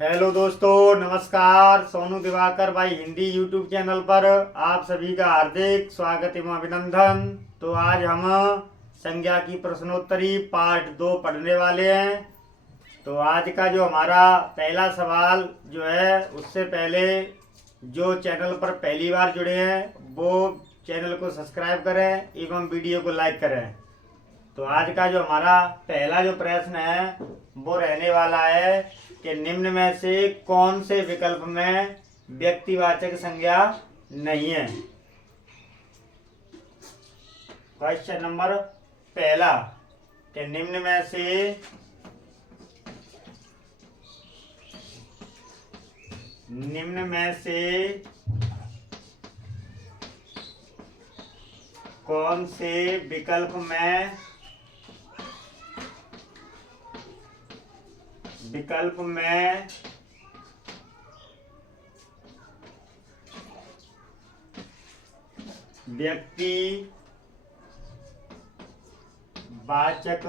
Hello दोस्तों, नमस्कार। सोनू दिवाकर भाई हिंदी यूट्यूब चैनल पर आप सभी का हार्दिक स्वागत एवं अभिनंदन। तो आज हम संज्ञा की प्रश्नोत्तरी पार्ट 2 पढ़ने वाले हैं। तो आज का जो हमारा पहला सवाल जो है, उससे पहले जो चैनल पर पहली बार जुड़े हैं वो चैनल को सब्सक्राइब करें एवं वीडियो को लाइक करें। तो आज का जो हमारा पहला जो प्रश्न है वो रहने वाला है कि निम्न में से कौन से विकल्प में व्यक्तिवाचक संज्ञा नहीं है। क्वेश्चन नंबर पहला कि निम्न में से कौन से विकल्प में व्यक्तिवाचक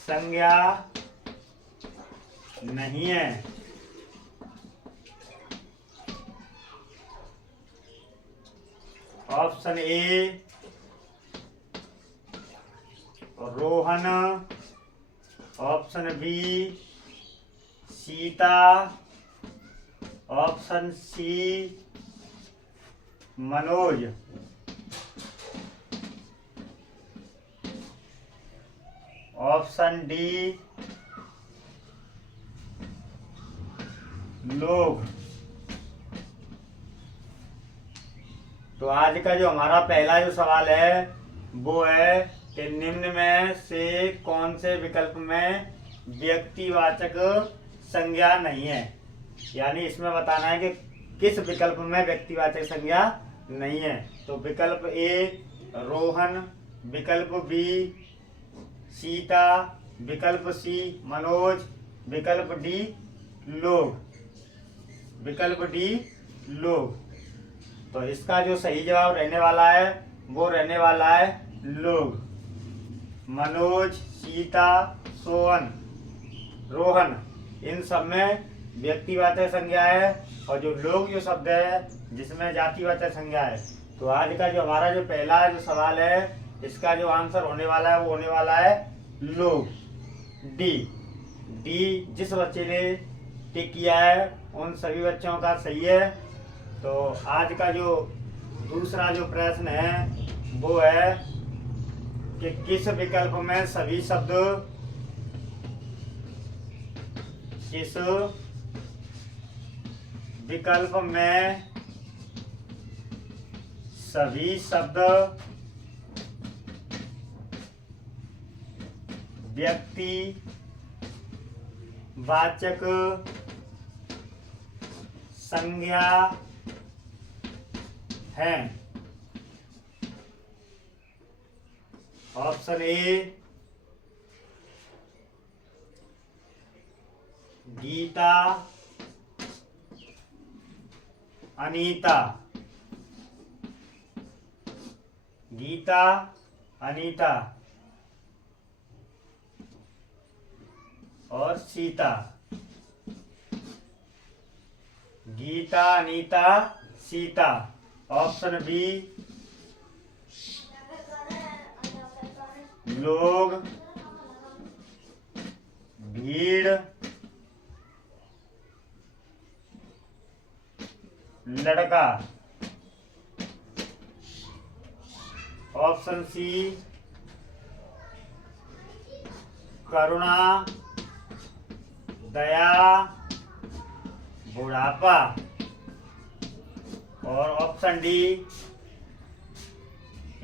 संज्ञा नहीं है। Option A Rohan, option B Sita, option C Manoj, option D लोग। तो आज का जो हमारा पहला जो सवाल है वो है कि निम्न में से कौन से विकल्प में व्यक्तिवाचक संज्ञा नहीं है। यानी इसमें बताना है कि किस विकल्प में व्यक्तिवाचक संज्ञा नहीं है। तो विकल्प ए रोहन, विकल्प बी सीता, विकल्प सी मनोज, विकल्प डी लोग। तो इसका जो सही जवाब रहने वाला है वो रहने वाला है लोग। मनोज, सीता, रोहन इन सब में व्यक्तिवाचक संज्ञा है, और जो लोग जो शब्द है जिसमें जातिवाचक संज्ञा है। तो आज का जो हमारा जो पहला जो सवाल है इसका जो आंसर होने वाला है वो होने वाला है लोग। डी जिस बच्चे ने टिक किया है उन सभी बच्चों का सही है। तो आज का जो दूसरा जो प्रश्न है वो है कि किस विकल्प में सभी शब्द व्यक्तिवाचक संज्ञा है। ऑप्शन ए गीता, अनीता, और सीता। गीता, अनीता, सीता। ऑप्शन बी लोग, भीड़, लड़का। ऑप्शन सी करुणा, दया, बुढ़ापा। और ऑप्शन डी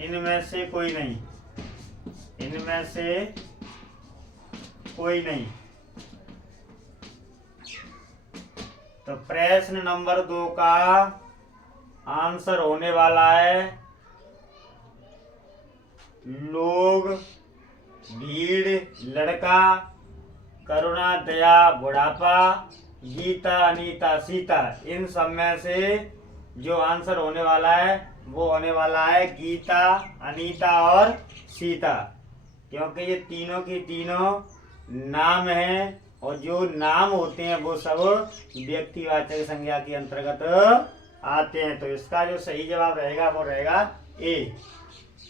इनमें से कोई नहीं। तो प्रश्न नंबर 2 का आंसर होने वाला है लोग, भीड़, लड़का, करुणा, दया, बुढ़ापा, गीता, अनीता, सीता। इन सब में से जो आंसर होने वाला है वो होने वाला है गीता, अनीता और सीता, क्योंकि ये तीनों की तीनों नाम है, और जो नाम होते हैं वो सब व्यक्तिवाचक संज्ञा के अंतर्गत आते हैं। तो इसका जो सही जवाब रहेगा वो रहेगा ए।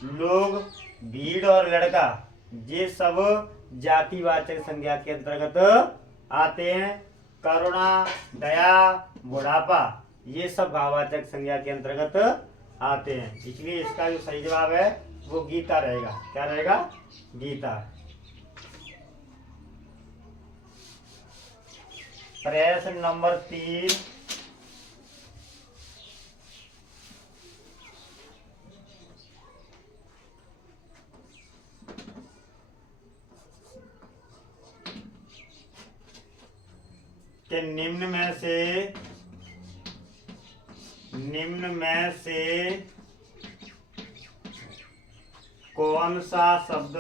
लोग, भीड़ और लड़का ये सब जातिवाचक संज्ञा के अंतर्गत आते हैं। करुणा, दया, बुढ़ापा ये सब भाववाचक संज्ञा के अंतर्गत आते हैं। इसलिए इसका जो सही जवाब है वो गीता रहेगा। क्या रहेगा? गीता। प्रश्न नंबर 3, कि निम्न में से कौन सा शब्द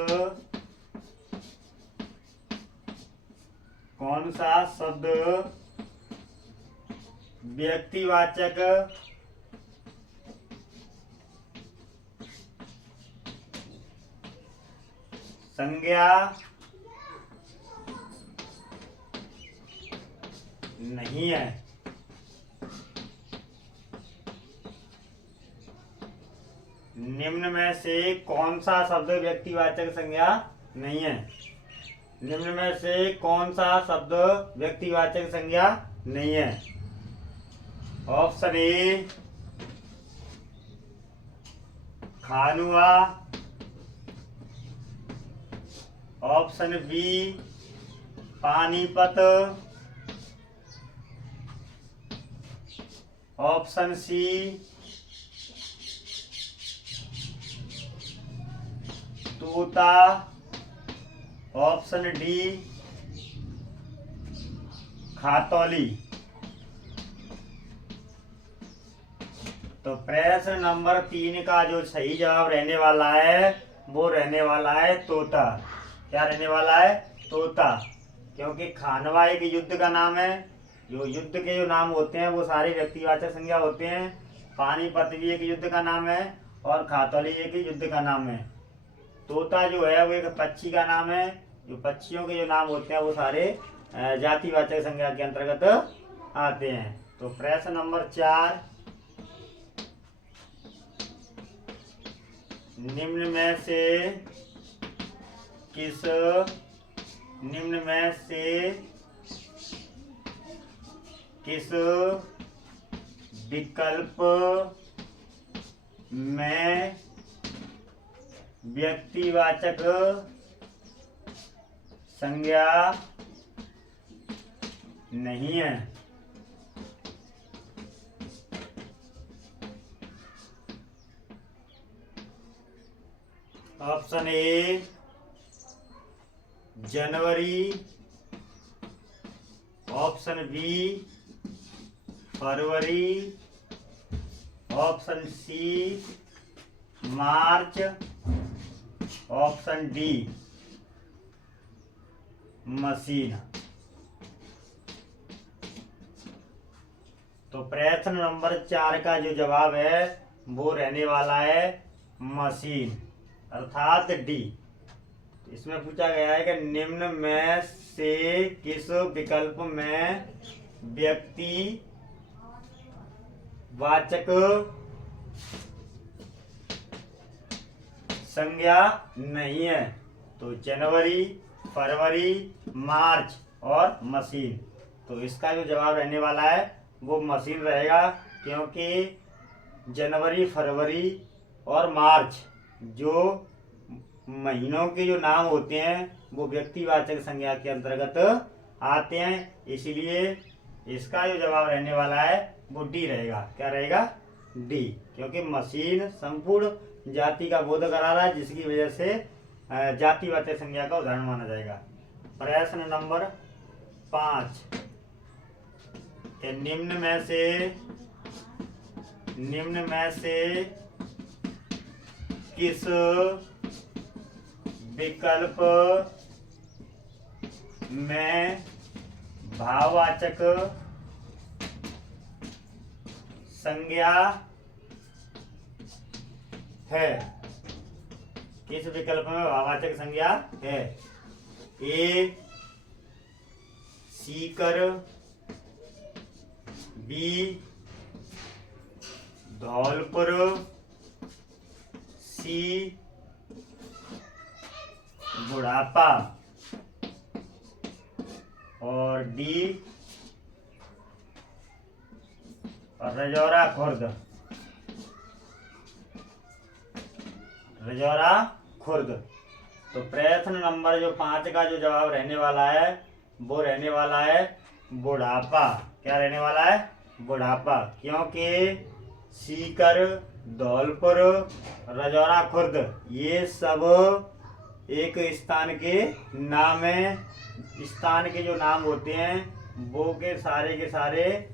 व्यक्तिवाचक संज्ञा नहीं है? निम्न में से कौन सा शब्द व्यक्तिवाचक संज्ञा नहीं है? निम्न में से कौन सा शब्द व्यक्तिवाचक संज्ञा नहीं है? Option A Khanua, option B Panipat, option C तोता, ऑप्शन डी खातौली। तो प्रश्न नंबर 3 का जो सही जवाब रहने वाला है वो रहने वाला है तोता। क्या रहने वाला है? तोता। क्योंकि खानवा एक युद्ध का नाम है। जो युद्ध के जो नाम होते हैं वो सारे व्यक्तिवाचक संज्ञा होते हैं। पानीपत भी एक युद्ध का नाम है और खातौली एक युद्ध का नाम है। तोता जो है वो एक पक्षी का नाम है। जो पक्षियों के जो नाम होते हैं वो सारे जातिवाचक संज्ञा के अंतर्गत आते हैं। तो प्रश्न नंबर 4, निम्न में से किस विकल्प में व्यक्तिवाचक संज्ञा नहीं है? ऑप्शन ए जनवरी, ऑप्शन बी फरवरी, ऑप्शन सी मार्च, ऑप्शन डी मशीन। तो प्रश्न नंबर 4 का जो जवाब है वो रहने वाला है मशीन, अर्थात डी। इसमें पूछा गया है कि निम्न में से किस विकल्प में व्यक्ति वाचक संज्ञा नहीं है? तो जनवरी, फरवरी, मार्च और मशीन। तो इसका जो जवाब रहने वाला है वो मशीन रहेगा। क्योंकि जनवरी, फरवरी और मार्च जो महीनों के जो नाम होते हैं वो व्यक्तिवाचक संज्ञा के अंतर्गत आते हैं। इसीलिए इसका जो जवाब रहने वाला है वो डी रहेगा। क्या रहेगा? डी। क्योंकि मशीन संपूर्ण जाति का बोध करा रहा है, जिसकी वजह से जातिवाचक संज्ञा का उदाहरण माना जाएगा। प्रश्न नंबर 5, निम्न में से किस विकल्प में भाववाचक संज्ञा है? किस विकल्प में भाववाचक संज्ञा है? ए सीकर, बी धौलपुर, सी बुढ़ापा और डी रजौरा खुर्द। रजौरा खुर्द। तो प्रश्न नंबर जो 5 का जो जवाब रहने वाला है वो रहने वाला है बुढ़ापा। क्या रहने वाला है? बुढ़ापा। क्योंकि सीकर, धौलपुर, रजौरा खुर्द ये सब एक स्थान के नाम है। स्थान के जो नाम होते हैं वो के सारे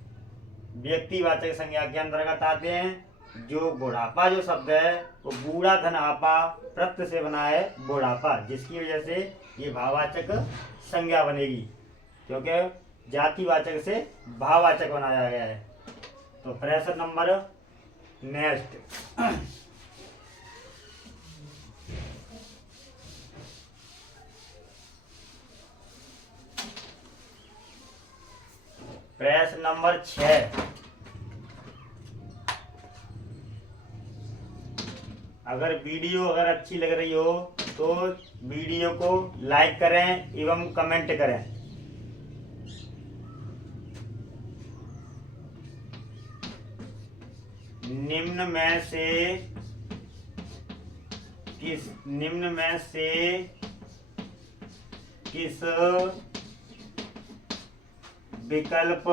व्यक्तिवाचक संज्ञा के अंतर्गत आते हैं। जो बुढ़ापा जो शब्द है वो बूढ़ा धन आपा प्रत्यय से बना है बुढ़ापा, जिसकी वजह से ये भाववाचक संज्ञा बनेगी, क्योंकि जातिवाचक से भाववाचक बनाया गया है। तो प्रश्न नंबर नेक्स्ट। प्रश्न नंबर 6। अगर वीडियो अच्छी लग रही हो तो वीडियो को लाइक करें एवं कमेंट करें। निम्न में से किस विकल्प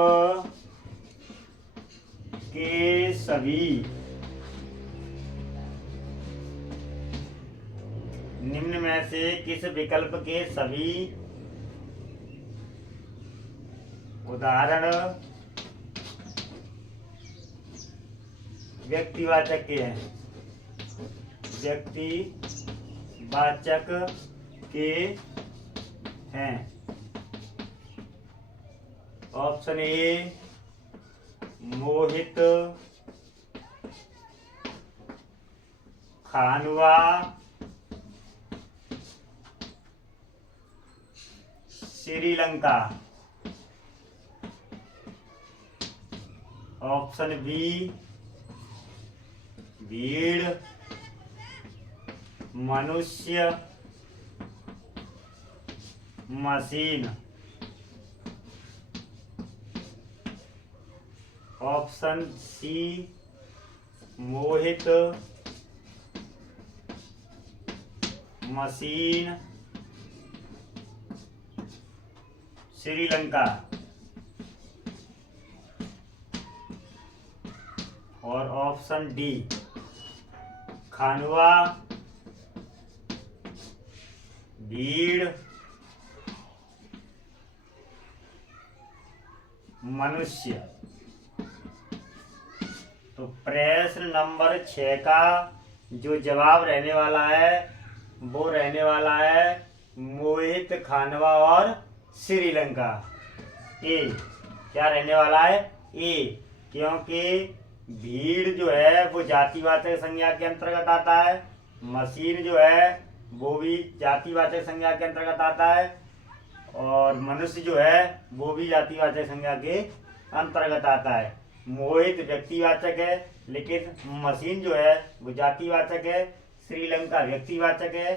के सभी निम्न में से किस विकल्प के सभी उदाहरण व्यक्तिवाचक के हैं? व्यक्तिवाचक के हैं। Option A Mohit, Khanwa, Sri Lanka. Option B भीड़, मनुष्य, machine. Option C Mohit, machine, Sri Lanka. और ऑप्शन डी खानवा, भीड़, मनुष्य। तो प्रश्न नंबर 6 का जो जवाब रहने वाला है वो रहने वाला है मोहित, खानवा और श्रीलंका। ए क्या रहने वाला है? ए, क्योंकि भीड़ जो है वो जातिवाचक संज्ञा के अंतर्गत आता है, मशीन जो है वो भी जातिवाचक संज्ञा के अंतर्गत आता है, और मनुष्य जो है वो भी जातिवाचक संज्ञा के अंतर्गत आता है। मोहित व्यक्तिवाचक है लेकिन मशीन जो है वो जातिवाचक है, श्रीलंका व्यक्तिवाचक है,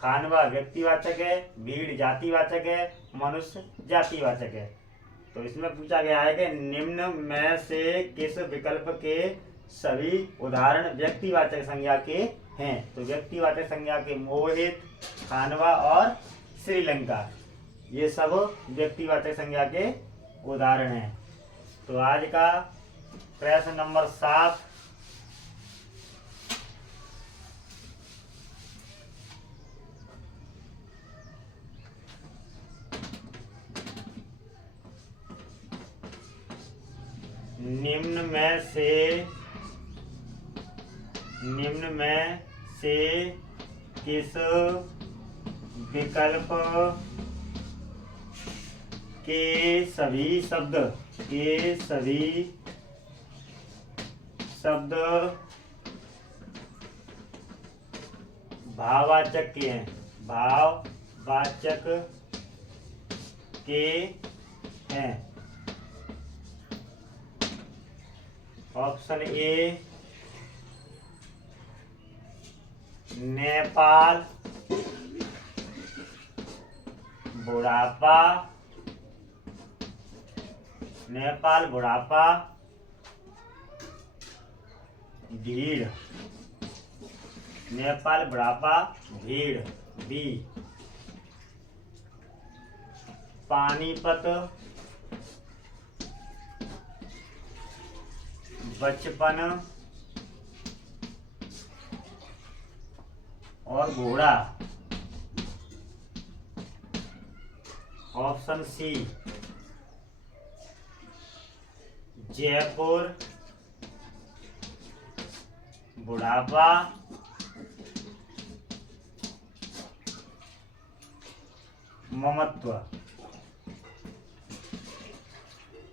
खानवा व्यक्तिवाचक है, भीड़ जातिवाचक है, मनुष्य जातिवाचक है। तो इसमें पूछा गया है कि निम्न में से किस विकल्प के सभी उदाहरण व्यक्तिवाचक संज्ञा के हैं? तो व्यक्तिवाचक संज्ञा के मोहित, खानवा और श्रीलंका ये सब व्यक्तिवाचक संज्ञा के उदाहरण हैं। तो आज का प्रश्न नंबर 7। निम्न में से किस विकल्प के सभी शब्द भाववाचक के हैं? भाववाचक के हैं। ऑप्शन ए नेपाल, बुढ़ापा, नेपाल, बुढ़ापा, भीड़, नेपाल, बुढ़ापा, भीड़। बी पानीपत, बचपन और घोड़ा। ऑप्शन सी जयपुर, बुढ़ापा, ममत्व।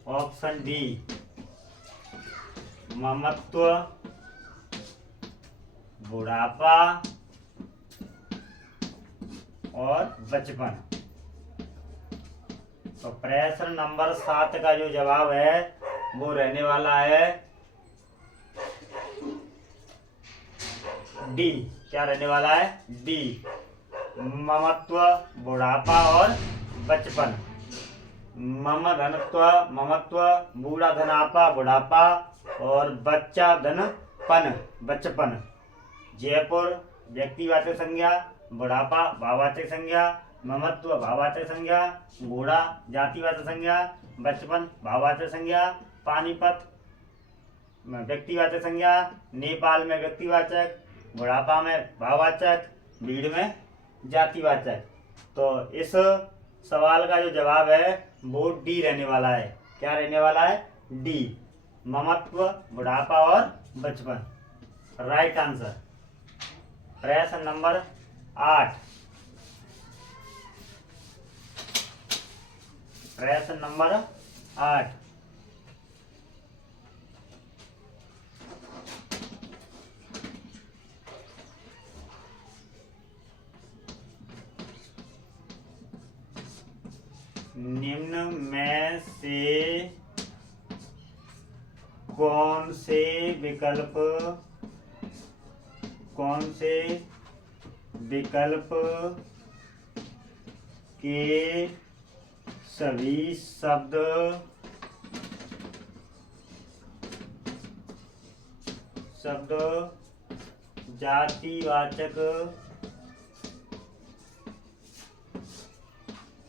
ऑप्शन डी ममत्व, बुढ़ापा और बचपन। तो प्रश्न नंबर 7 का जो जवाब है वो रहने वाला है डी। क्या रहने वाला है? डी, ममत्व, बुढ़ापा और बचपन। मम धनत्व, ममत्व, बूढ़ा धनापा, बुढ़ापा और बच्चा धनपन, बचपन। जयपुर व्यक्तिवाचक संज्ञा, बुढ़ापा भाववाचक संज्ञा, ममत्व भाववाचक संज्ञा, बूढ़ा जातिवाचक संज्ञा, बचपन भाववाचक संज्ञा। पानीपत व्यक्तिवाचक संज्ञा, नेपाल में व्यक्तिवाचक, बुढ़ापा में भाववाचक, भीड़ में जातिवाचक। तो इस सवाल का जो जवाब है वो डी रहने वाला है। क्या रहने वाला है? डी, ममत्व, बुढ़ापा और बचपन। Right answer. प्रश्न नंबर 8। प्रश्न नंबर 8। निम्न में से कौन से विकल्प के सभी शब्द जातिवाचक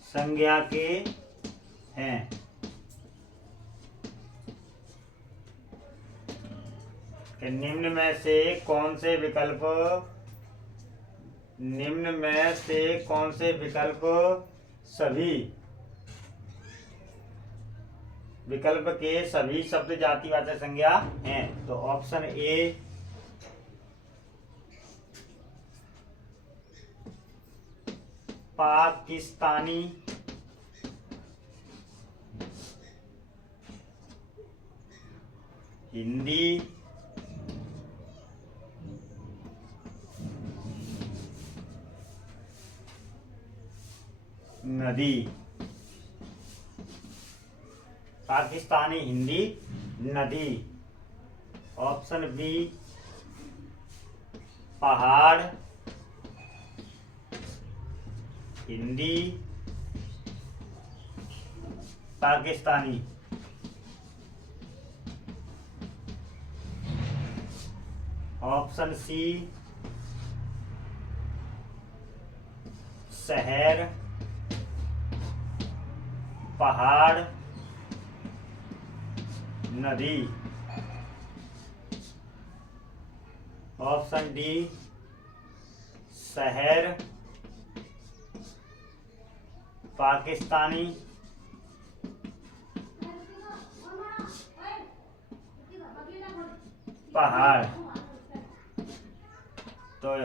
संज्ञा के हैं? निम्न में से कौन से विकल्प सभी विकल्प के सभी शब्द जातिवाचक संज्ञा हैं? तो ऑप्शन ए पाकिस्तानी, हिंदी, नदी। पाकिस्तानी, हिंदी, नदी। ऑप्शन बी पहाड़, हिंदी, पाकिस्तानी। ऑप्शन सी शहर, पहाड़, नदी। ऑप्शन डी शहर, पाकिस्तानी, पहाड़। तो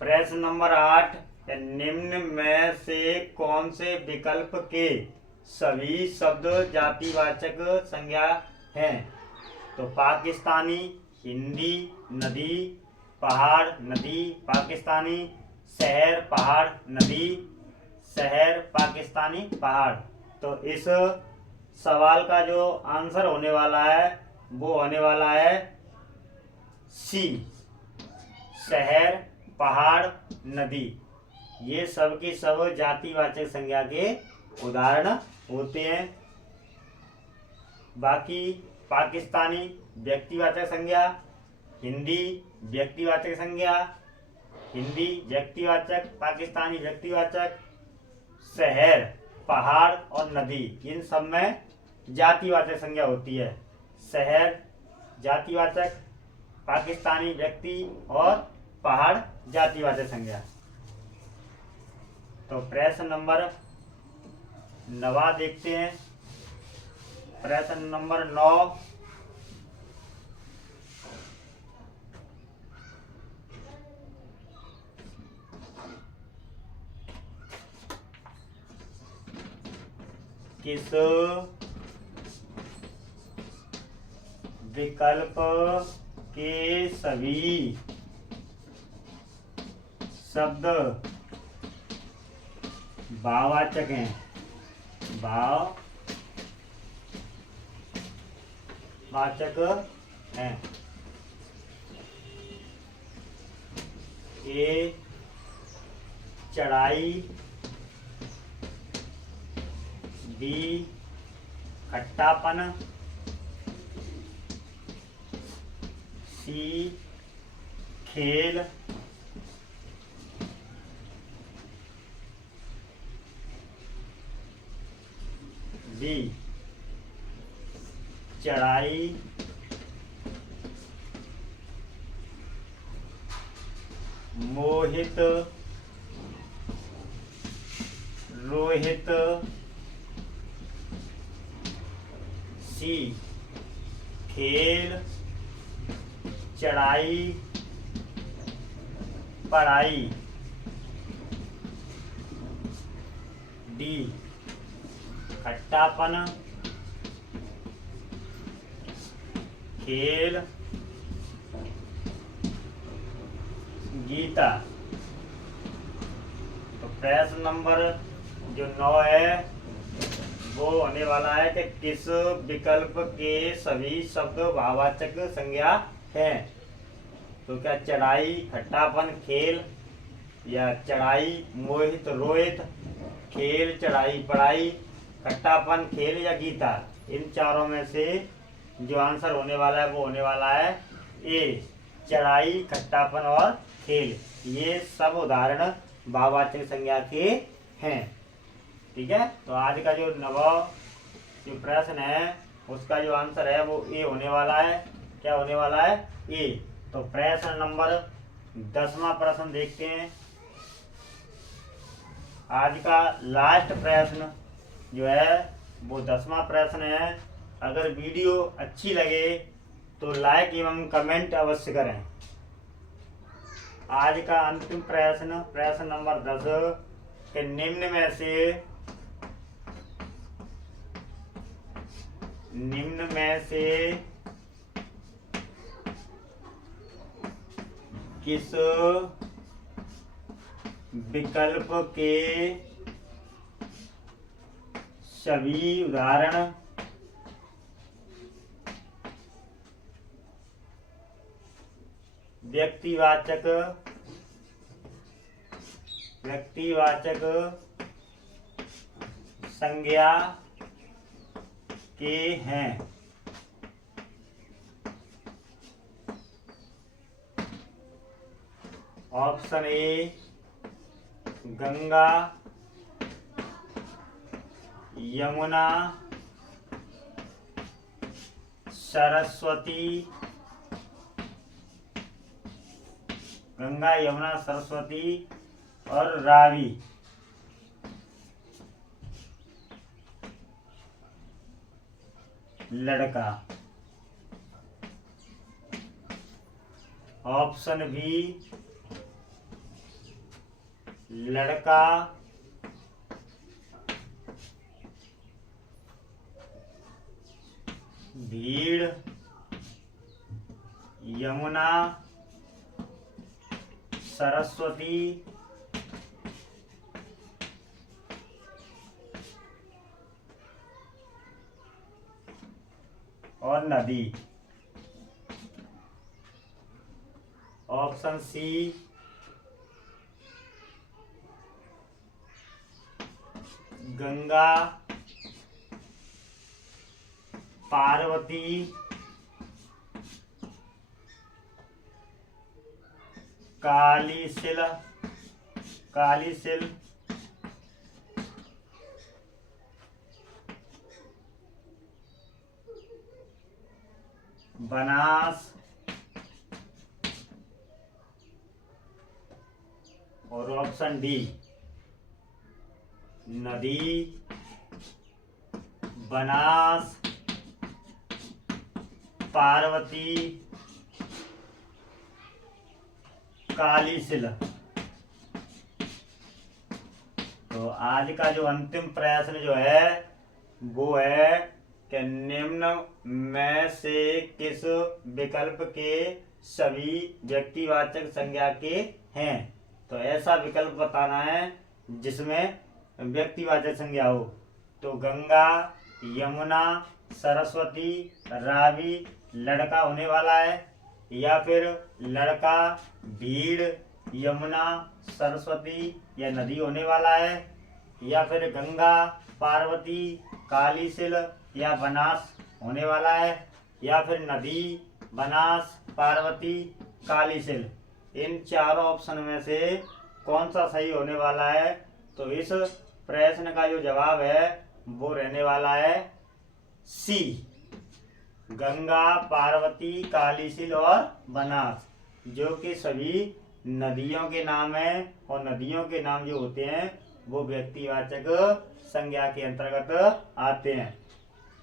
प्रश्न नंबर 8, निम्न में से कौन से विकल्प के सभी शब्द जातिवाचक संज्ञा हैं? तो पाकिस्तानी, हिंदी, नदी, पहाड़, नदी, पाकिस्तानी, शहर, पहाड़, नदी, शहर, पाकिस्तानी, पहाड़। तो इस सवाल का जो आंसर होने वाला है वो होने वाला है सी, शहर, पहाड़, नदी। ये सब की सब जातिवाचक संज्ञा के उदाहरण होते हैं। बाकी पाकिस्तानी व्यक्तिवाचक संज्ञा, हिंदी व्यक्तिवाचक संज्ञा, हिंदी व्यक्तिवाचक, पाकिस्तानी व्यक्तिवाचक, शहर, पहाड़ और नदी, इन सब में जातिवाचक संज्ञा होती है। शहर जातिवाचक, पाकिस्तानी व्यक्ति और पहाड़ जातिवाचक संज्ञा। तो प्रश्न नंबर 9 देखते हैं। प्रश्न नंबर 9, किस विकल्प के सभी शब्द भाववाचक हैं? भाववाचक हैं। ए, चढ़ाई, बी, खट्टापन, सी, खेल, डी, चढ़ाई, मोहित, रोहित, सी, खेल, चढ़ाई, पढ़ाई, डी, खट्टापन, खेल, गीता। तो प्रश्न नंबर जो 9 है वो होने वाला है कि किस विकल्प के सभी शब्द भाववाचक संज्ञा हैं? तो क्या चढ़ाई, खट्टापन, खेल, या चढ़ाई, मोहित, रोहित, खेल, चढ़ाई, पढ़ाई, खट्टापन, खेल या गीता? इन चारों में से जो आंसर होने वाला है वो होने वाला है ए, चढ़ाई, खट्टापन और खेल। ये सब उदाहरण भाववाचक संज्ञा के हैं। ठीक है, तो आज का जो 9वां जो प्रश्न है उसका जो आंसर है वो ए होने वाला है। क्या होने वाला है? ए। तो प्रश्न नंबर 10वां प्रश्न देखते हैं। आज का लास्ट प्रश्न जो है वो 10वां प्रश्न है। अगर वीडियो अच्छी लगे तो लाइक एवं कमेंट अवश्य करें। आज का अंतिम प्रश्न, प्रश्न नंबर 10 के निम्न में से किस विकल्प के सभी उदाहरण व्यक्तिवाचक संज्ञा के हैं? ऑप्शन ए गंगा, यमुना, सरस्वती, गंगा, यमुना, सरस्वती और रावी। लड़का। ऑप्शन बी लड़का, भीड़, यमुना, सरस्वती, और नदी। ऑप्शन सी गंगा, पार्वती, कालीसिल, बनास और ऑप्शन डी नदी, बनास, पार्वती, कालीसिल। तो आज का जो अंतिम प्रश्न जो है वो है कि निम्न में से किस विकल्प के सभी व्यक्तिवाचक संज्ञा के हैं। तो ऐसा विकल्प बताना है जिसमें व्यक्तिवाचक संज्ञा हो। तो गंगा, यमुना, सरस्वती, रावी लड़का होने वाला है, या फिर लड़का, भीड़, यमुना, सरस्वती या नदी होने वाला है, या फिर गंगा, पार्वती, कालीसिल या बनास होने वाला है, या फिर नदी, बनास, पार्वती, कालीसिल। इन चारों ऑप्शन में से कौन सा सही होने वाला है। तो इस प्रश्न का जो जवाब है वो रहने वाला है सी, गंगा, पार्वती, कालीसिल और बनास, जो कि सभी नदियों के नाम हैं। और नदियों के नाम जो होते हैं वो व्यक्तिवाचक संज्ञा के अंतर्गत आते हैं।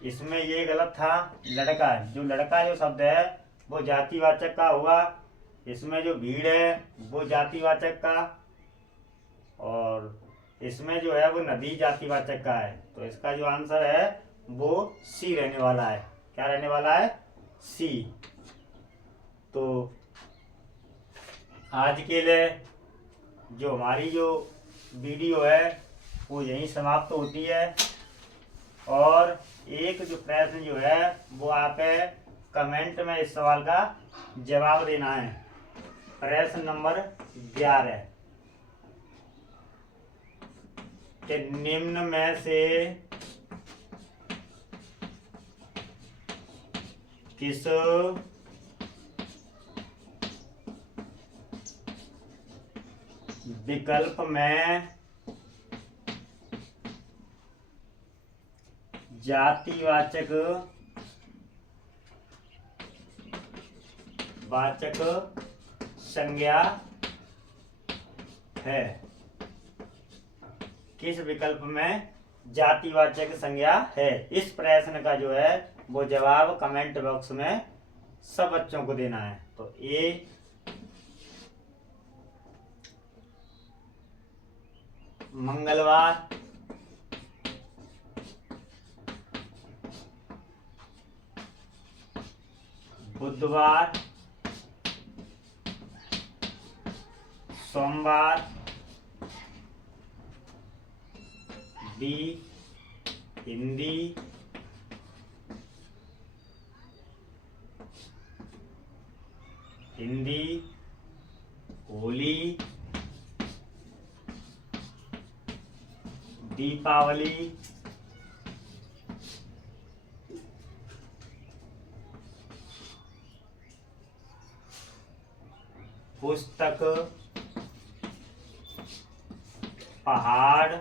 इसमें ये गलत था, लड़का, जो लड़का जो शब्द है वो जातिवाचक का हुआ। इसमें जो भीड़ है वो जातिवाचक का, और इसमें जो है वो नदी जातिवाचक का है। तो इसका जो आंसर है वो सी रहने वाला है। क्या रहने वाला है? सी। तो आज के लिए जो हमारी जो वीडियो है वो यहीं समाप्त होती है। और एक जो प्रश्न जो है वो आप कमेंट में इस सवाल का जवाब देना है। प्रश्न नंबर 11 कि निम्न में से किस विकल्प में जातिवाचक संज्ञा है। किस विकल्प में जातिवाचक संज्ञा है? इस प्रश्न का जो है वो जवाब कमेंट बॉक्स में सब बच्चों को देना है। तो ए मंगलवार, बुधवार, सोमवार, बी हिंदी, होली, दीपावली, पुस्तक, पहाड़,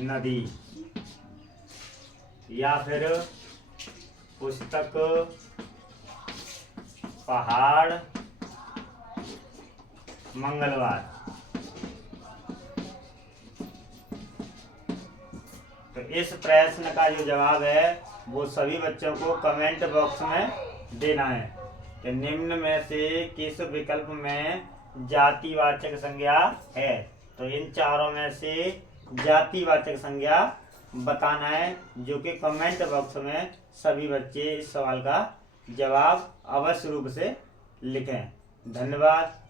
नदी, या फिर पुस्तक, पहाड़, मंगलवार। तो इस प्रश्न का जो जवाब है वो सभी बच्चों को कमेंट बॉक्स में देना है कि निम्न में से किस विकल्प में जातिवाचक संज्ञा है। तो इन चारों में से जातिवाचक संज्ञा बताना है, जो कि कमेंट बॉक्स में सभी बच्चे इस सवाल का जवाब अवश्य रूप से लिखें। धन्यवाद।